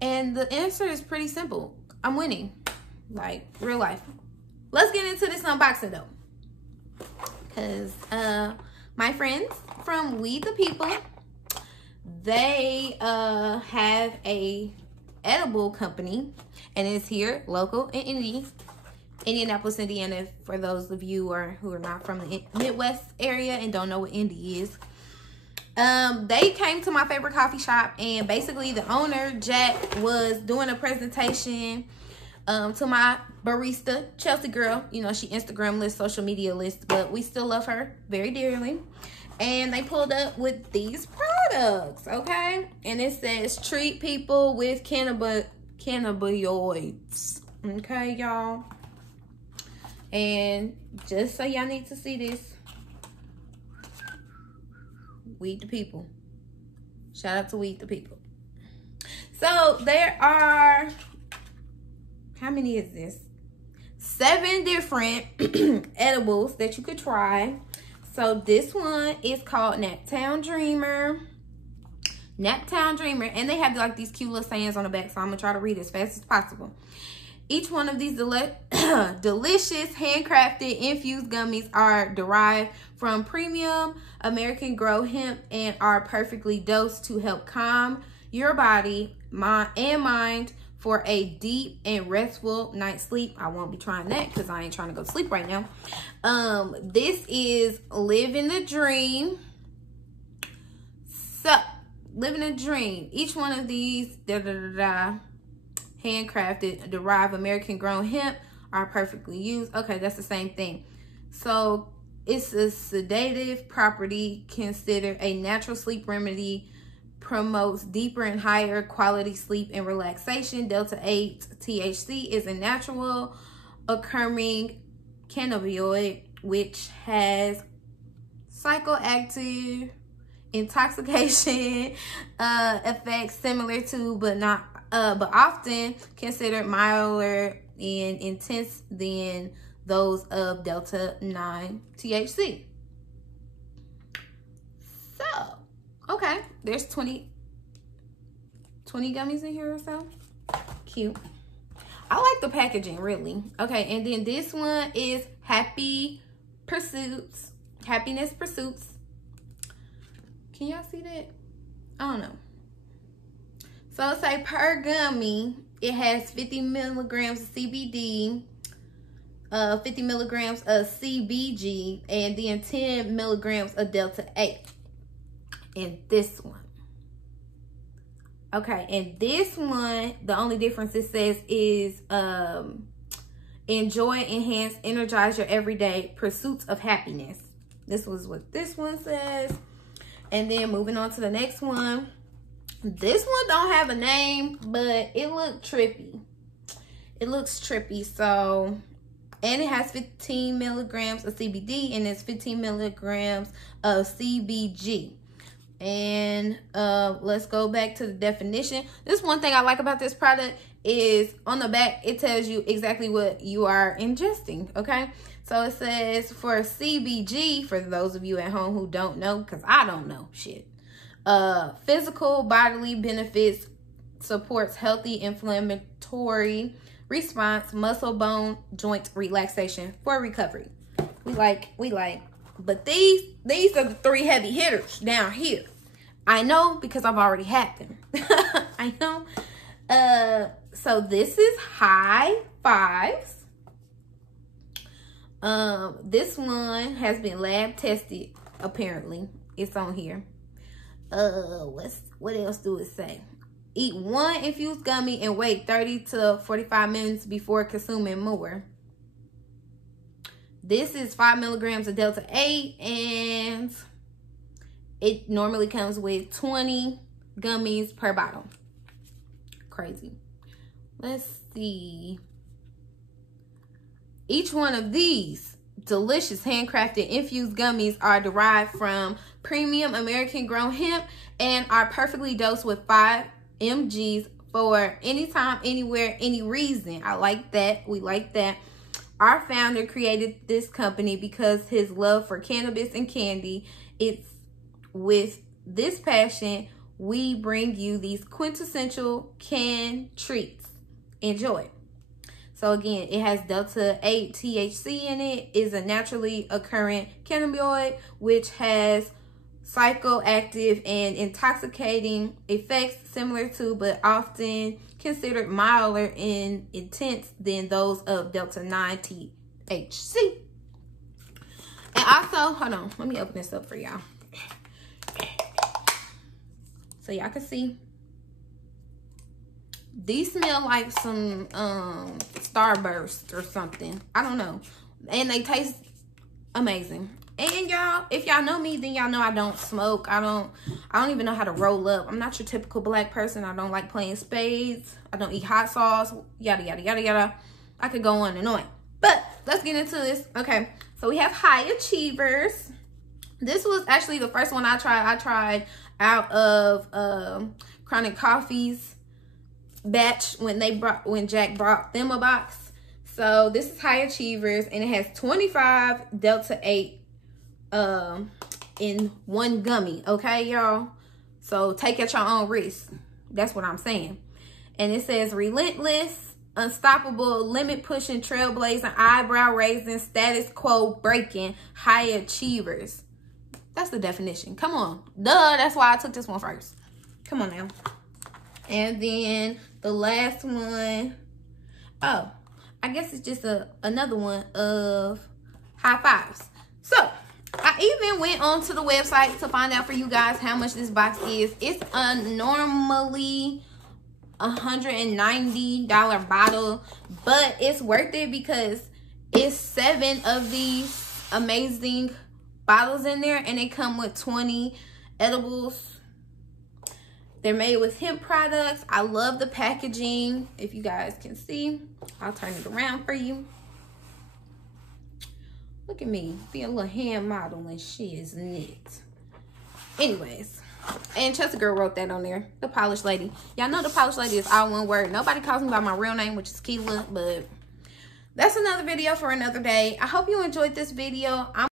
And the answer is pretty simple. I'm winning. Like, real life. Let's get into this unboxing, though. Because my friends from We The People, they have a edible company. And it's here, local in Indianapolis, Indiana, for those of you who are not from the Midwest area and don't know what Indy is. They came to my favorite coffee shop, and basically the owner, Jack, was doing a presentation to my barista, Chelsea girl. You know, she Instagram list, social media list, but we still love her very dearly. And they pulled up with these products, okay? And it says, treat people with cannabinoids, okay, y'all? And just so y'all need to see this, We The People. Shout out to We The People. So there are, how many is this? 7 different edibles that you could try. So this one is called Naptown Dreamer. Naptown Dreamer. And they have like these cute little sayings on the back, so I'm going to try to read as fast as possible. Each one of these delicious, handcrafted, infused gummies are derived from premium American grow hemp and are perfectly dosed to help calm your body and mind for a deep and restful night's sleep. I won't be trying that because I ain't trying to go to sleep right now. This is Living the Dream. So, Living a Dream. Each one of these handcrafted, derived, American grown hemp are perfectly used. Okay, that's the same thing. So, it's a sedative property, considered a natural sleep remedy, promotes deeper and higher quality sleep and relaxation. Delta 8 THC is a natural occurring cannabinoid which has psychoactive intoxication effects similar to but often considered milder and intense than those of Delta 9 THC. So, okay, there's 20 gummies in here or so. Cute. I like the packaging, really. Okay, and then this one is Happiness Pursuits. Can y'all see that? I don't know. So it's like per gummy, it has 50 milligrams of CBD, 50 milligrams of CBG, and then 10 milligrams of Delta 8 in this one. Okay, and this one, the only difference it says is enjoy, enhance, energize your everyday pursuits of happiness. This was what this one says. And then moving on to the next one. This one don't have a name, but it looks trippy. It looks trippy. So, and it has 15 milligrams of CBD and it's 15 milligrams of CBG. And let's go back to the definition. This one thing I like about this product is on the back, it tells you exactly what you are ingesting, okay? So it says for CBG, for those of you at home who don't know, because I don't know shit. Physical bodily benefits, supports healthy inflammatory response, muscle, bone, joint relaxation for recovery. We like. But these are the 3 heavy hitters down here. I know because I've already had them. I know. So this is High Fives. This one has been lab tested, apparently. It's on here. What else do it say? Eat 1 infused gummy and wait 30 to 45 minutes before consuming more. This is 5 milligrams of Delta 8, and it normally comes with 20 gummies per bottle. Crazy. Let's see. Each one of these delicious handcrafted infused gummies are derived from premium American grown hemp and are perfectly dosed with 5 mgs for anytime, anywhere, any reason. I like that. We like that. Our founder created this company because his love for cannabis and candy. It's with this passion we bring you these quintessential canned treats. Enjoy. So again, it has Delta 8 THC in it. It's a naturally occurring cannabinoid, which has psychoactive and intoxicating effects similar to, but often considered milder in intense than those of Delta 9 THC. And also, hold on, let me open this up for y'all. So y'all can see. These smell like some Starburst or something. I don't know. And they taste amazing. And y'all, if y'all know me, then y'all know I don't smoke. I don't even know how to roll up. I'm not your typical black person. I don't like playing spades. I don't eat hot sauce. Yada, yada, yada, yada. I could go on and on. But let's get into this. Okay, so we have High Achievers. This was actually the first one I tried. I tried out of Chronic Coffee's batch when Jack brought them a box. So this is High Achievers, and it has 25 Delta 8 in one gummy. Okay, y'all, so take at your own risk. That's what I'm saying. And it says relentless, unstoppable, limit pushing, trailblazing, eyebrow raising, status quo breaking high achievers. That's the definition. Come on, duh, that's why I took this one first. Come on now. And then the last one, oh, I guess it's just another one of high fives. So I even went onto the website to find out for you guys how much this box is. It's a normally $190 bottle, but it's worth it because it's 7 of these amazing bottles in there, and they come with 20 edibles. They're made with hemp products. I love the packaging. If you guys can see, I'll turn it around for you. Look at me, being a little hand model and shit is neat. Anyways, and Chelsea Girl wrote that on there. The Polished Lady. Y'all know the Polished Lady is all one word. Nobody calls me by my real name, which is Keela, but that's another video for another day. I hope you enjoyed this video.